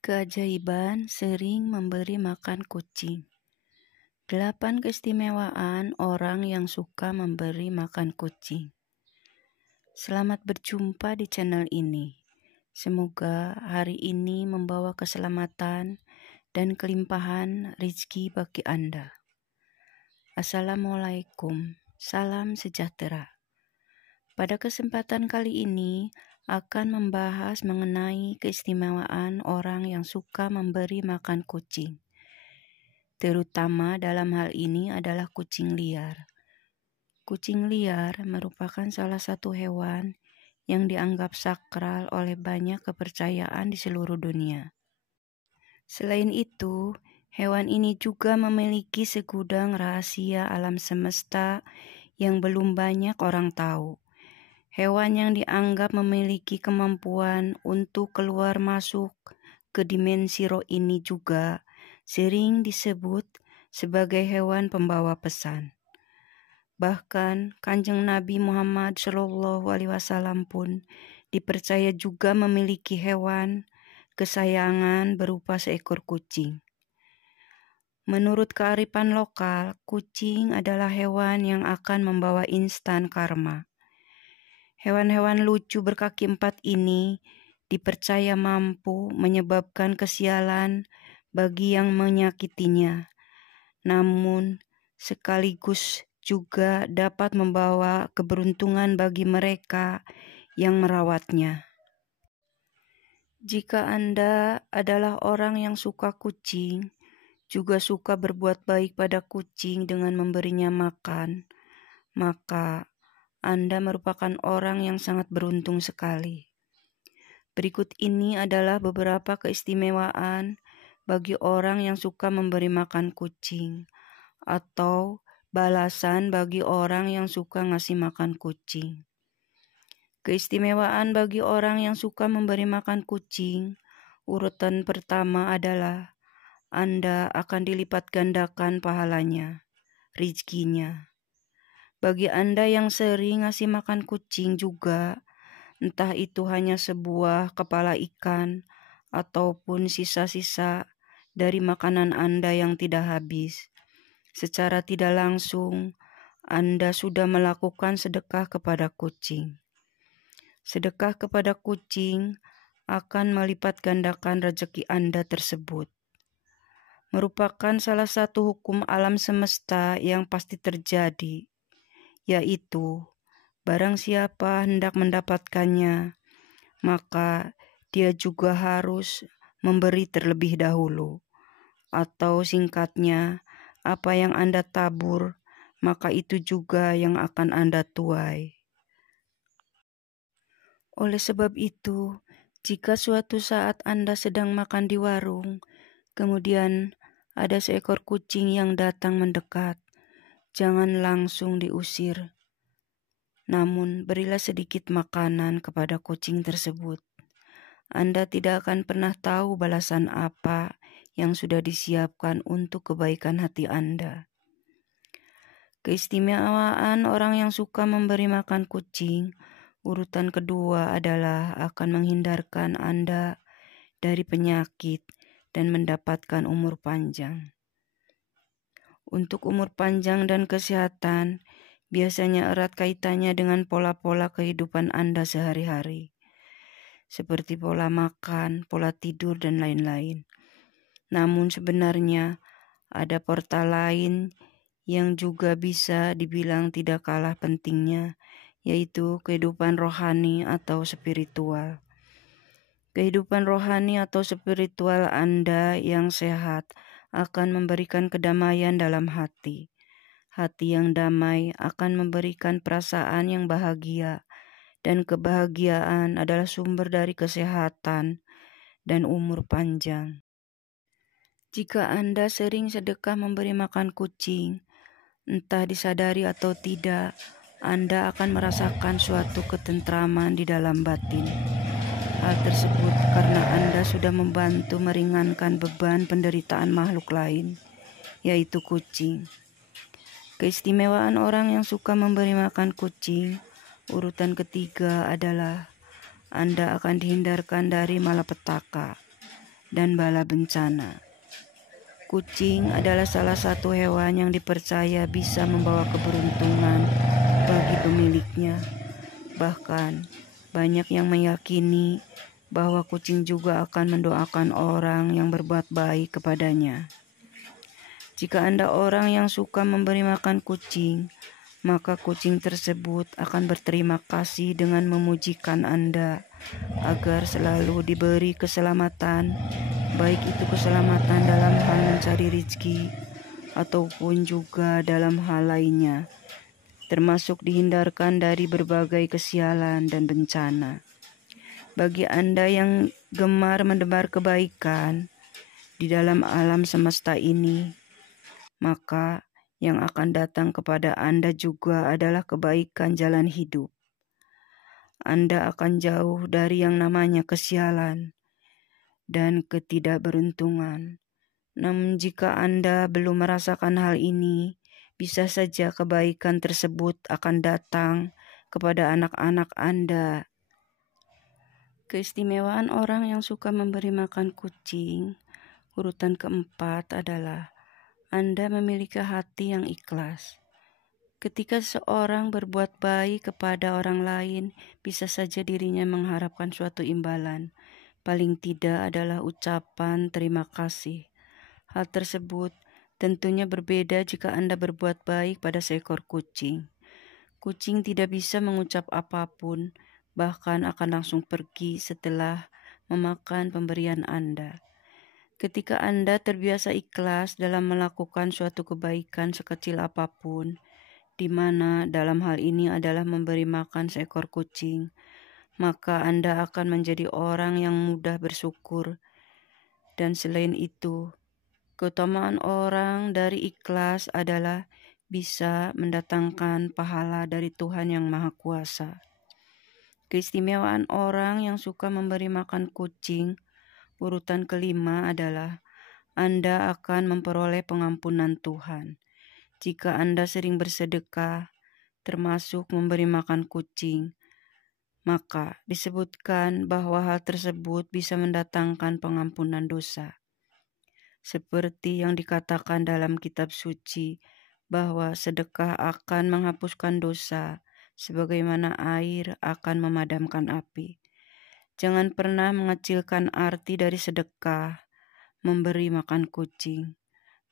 Keajaiban sering memberi makan kucing. 8 keistimewaan orang yang suka memberi makan kucing. Selamat berjumpa di channel ini. Semoga hari ini membawa keselamatan dan kelimpahan rezeki bagi Anda. Assalamualaikum, salam sejahtera. Pada kesempatan kali ini akan membahas mengenai keistimewaan orang yang suka memberi makan kucing. Terutama dalam hal ini adalah kucing liar. Kucing liar merupakan salah satu hewan yang dianggap sakral oleh banyak kepercayaan di seluruh dunia. Selain itu, hewan ini juga memiliki segudang rahasia alam semesta yang belum banyak orang tahu. Hewan yang dianggap memiliki kemampuan untuk keluar masuk ke dimensi roh ini juga sering disebut sebagai hewan pembawa pesan. Bahkan Kanjeng Nabi Muhammad SAW pun dipercaya juga memiliki hewan kesayangan berupa seekor kucing. Menurut kearifan lokal, kucing adalah hewan yang akan membawa instan karma. Hewan-hewan lucu berkaki 4 ini dipercaya mampu menyebabkan kesialan bagi yang menyakitinya, namun sekaligus juga dapat membawa keberuntungan bagi mereka yang merawatnya. Jika Anda adalah orang yang suka kucing, juga suka berbuat baik pada kucing dengan memberinya makan, maka Anda merupakan orang yang sangat beruntung sekali. Berikut ini adalah beberapa keistimewaan bagi orang yang suka memberi makan kucing, atau balasan bagi orang yang suka ngasih makan kucing. Keistimewaan bagi orang yang suka memberi makan kucing, urutan pertama adalah Anda akan dilipat gandakan pahalanya, rezekinya. Bagi Anda yang sering ngasih makan kucing juga, entah itu hanya sebuah kepala ikan ataupun sisa-sisa dari makanan Anda yang tidak habis, secara tidak langsung Anda sudah melakukan sedekah kepada kucing. Sedekah kepada kucing akan melipat gandakan rezeki Anda tersebut. Merupakan salah satu hukum alam semesta yang pasti terjadi, yaitu barang siapa hendak mendapatkannya, maka dia juga harus memberi terlebih dahulu. Atau singkatnya, apa yang Anda tabur, maka itu juga yang akan Anda tuai. Oleh sebab itu, jika suatu saat Anda sedang makan di warung, kemudian ada seekor kucing yang datang mendekat, jangan langsung diusir. Namun, berilah sedikit makanan kepada kucing tersebut. Anda tidak akan pernah tahu balasan apa yang sudah disiapkan untuk kebaikan hati Anda. Keistimewaan orang yang suka memberi makan kucing, urutan kedua adalah akan menghindarkan Anda dari penyakit dan mendapatkan umur panjang. Untuk umur panjang dan kesehatan, biasanya erat kaitannya dengan pola-pola kehidupan Anda sehari-hari, seperti pola makan, pola tidur, dan lain-lain. Namun sebenarnya ada portal lain yang juga bisa dibilang tidak kalah pentingnya, yaitu kehidupan rohani atau spiritual. Kehidupan rohani atau spiritual Anda yang sehat akan memberikan kedamaian dalam hati. Hati yang damai akan memberikan perasaan yang bahagia, dan kebahagiaan adalah sumber dari kesehatan dan umur panjang. Jika Anda sering sedekah memberi makan kucing, entah disadari atau tidak, Anda akan merasakan suatu ketentraman di dalam batin. Hal tersebut karena Anda sudah membantu meringankan beban penderitaan makhluk lain, yaitu kucing. Keistimewaan orang yang suka memberi makan kucing, urutan ketiga adalah Anda akan dihindarkan dari malapetaka. dan bala bencana. Kucing adalah salah satu hewan yang dipercaya bisa membawa keberuntungan bagi pemiliknya. Bahkan, banyak yang meyakini bahwa kucing juga akan mendoakan orang yang berbuat baik kepadanya. Jika Anda orang yang suka memberi makan kucing, maka kucing tersebut akan berterima kasih dengan memujikan Anda agar selalu diberi keselamatan, baik itu keselamatan dalam hal mencari rezeki ataupun juga dalam hal lainnya, termasuk dihindarkan dari berbagai kesialan dan bencana. Bagi Anda yang gemar menebar kebaikan di dalam alam semesta ini, maka yang akan datang kepada Anda juga adalah kebaikan jalan hidup. Anda akan jauh dari yang namanya kesialan dan ketidakberuntungan. Namun jika Anda belum merasakan hal ini, bisa saja kebaikan tersebut akan datang kepada anak-anak Anda. Keistimewaan orang yang suka memberi makan kucing, urutan keempat adalah Anda memiliki hati yang ikhlas. Ketika seorang berbuat baik kepada orang lain, bisa saja dirinya mengharapkan suatu imbalan. Paling tidak adalah ucapan terima kasih. Hal tersebut tentunya berbeda jika Anda berbuat baik pada seekor kucing. Kucing tidak bisa mengucap apapun, bahkan akan langsung pergi setelah memakan pemberian Anda. Ketika Anda terbiasa ikhlas dalam melakukan suatu kebaikan sekecil apapun, di mana dalam hal ini adalah memberi makan seekor kucing, maka Anda akan menjadi orang yang mudah bersyukur. Dan selain itu, keutamaan orang dari ikhlas adalah bisa mendatangkan pahala dari Tuhan yang Maha Kuasa. Keistimewaan orang yang suka memberi makan kucing, urutan kelima adalah Anda akan memperoleh pengampunan Tuhan. Jika Anda sering bersedekah, termasuk memberi makan kucing, maka disebutkan bahwa hal tersebut bisa mendatangkan pengampunan dosa. Seperti yang dikatakan dalam kitab suci, bahwa sedekah akan menghapuskan dosa, sebagaimana air akan memadamkan api. Jangan pernah mengecilkan arti dari sedekah, memberi makan kucing.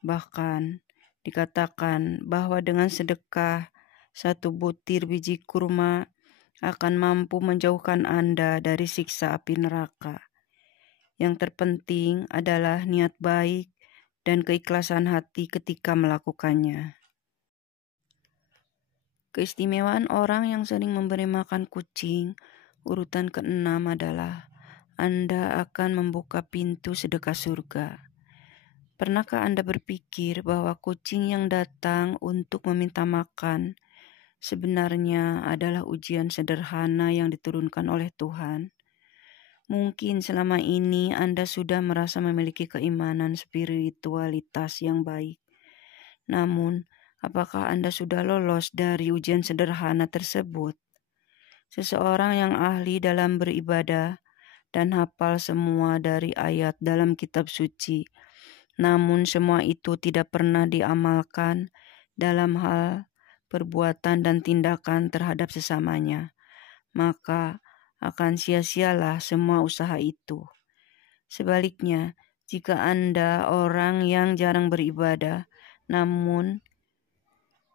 Bahkan dikatakan bahwa dengan sedekah, satu butir biji kurma akan mampu menjauhkan Anda dari siksa api neraka. Yang terpenting adalah niat baik dan keikhlasan hati ketika melakukannya. Keistimewaan orang yang sering memberi makan kucing, urutan keenam adalah Anda akan membuka pintu sedekah surga. Pernahkah Anda berpikir bahwa kucing yang datang untuk meminta makan sebenarnya adalah ujian sederhana yang diturunkan oleh Tuhan? Mungkin selama ini Anda sudah merasa memiliki keimanan spiritualitas yang baik. Namun, apakah Anda sudah lolos dari ujian sederhana tersebut? Seseorang yang ahli dalam beribadah dan hafal semua dari ayat dalam kitab suci, namun semua itu tidak pernah diamalkan dalam hal perbuatan dan tindakan terhadap sesamanya, maka akan sia-sialah semua usaha itu. Sebaliknya, jika Anda orang yang jarang beribadah, namun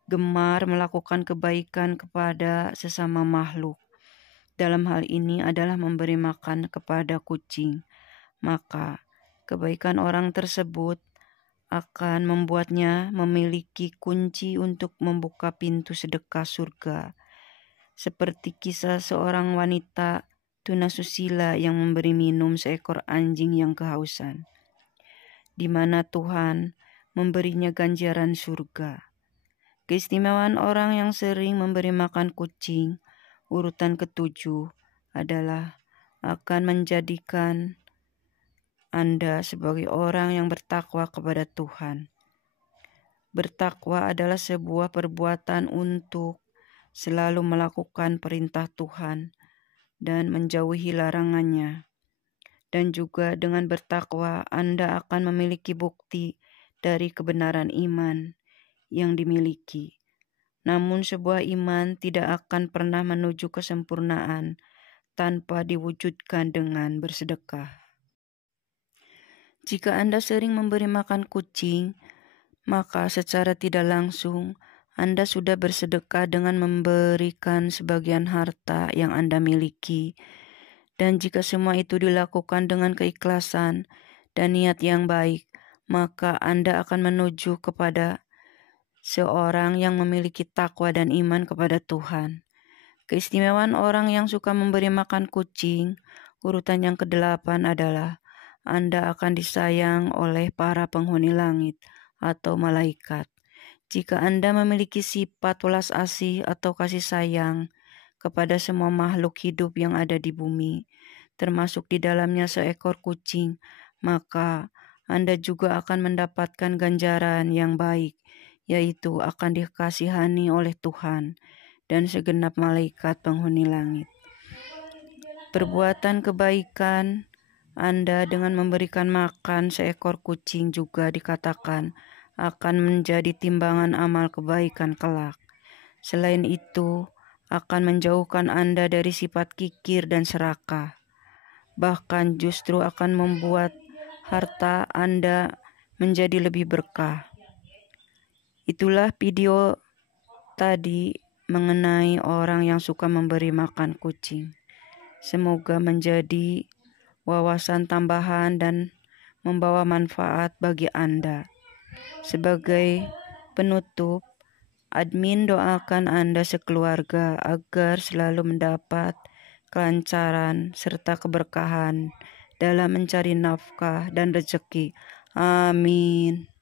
gemar melakukan kebaikan kepada sesama makhluk, dalam hal ini adalah memberi makan kepada kucing, maka kebaikan orang tersebut akan membuatnya memiliki kunci untuk membuka pintu sedekah surga. Seperti kisah seorang wanita tunasusila yang memberi minum seekor anjing yang kehausan, di mana Tuhan memberinya ganjaran surga. Keistimewaan orang yang sering memberi makan kucing, urutan ketujuh, adalah akan menjadikan Anda sebagai orang yang bertakwa kepada Tuhan. Bertakwa adalah sebuah perbuatan untuk selalu melakukan perintah Tuhan dan menjauhi larangannya. dan juga dengan bertakwa Anda akan memiliki bukti dari kebenaran iman yang dimiliki. Namun sebuah iman tidak akan pernah menuju kesempurnaan tanpa diwujudkan dengan bersedekah. Jika Anda sering memberi makan kucing, maka secara tidak langsung Anda sudah bersedekah dengan memberikan sebagian harta yang Anda miliki. Dan jika semua itu dilakukan dengan keikhlasan dan niat yang baik, maka Anda akan menuju kepada seorang yang memiliki takwa dan iman kepada Tuhan. Keistimewaan orang yang suka memberi makan kucing, urutan yang ke-8 adalah Anda akan disayang oleh para penghuni langit atau malaikat. Jika Anda memiliki sifat welas asih atau kasih sayang kepada semua makhluk hidup yang ada di bumi, termasuk di dalamnya seekor kucing, maka Anda juga akan mendapatkan ganjaran yang baik, yaitu akan dikasihani oleh Tuhan dan segenap malaikat penghuni langit. Perbuatan kebaikan Anda dengan memberikan makan seekor kucing juga dikatakan akan menjadi timbangan amal kebaikan kelak. Selain itu, akan menjauhkan Anda dari sifat kikir dan serakah. Bahkan justru akan membuat harta Anda menjadi lebih berkah. Itulah video tadi mengenai orang yang suka memberi makan kucing. Semoga menjadi wawasan tambahan dan membawa manfaat bagi Anda. Sebagai penutup, admin doakan Anda sekeluarga agar selalu mendapat kelancaran serta keberkahan dalam mencari nafkah dan rezeki. Amin.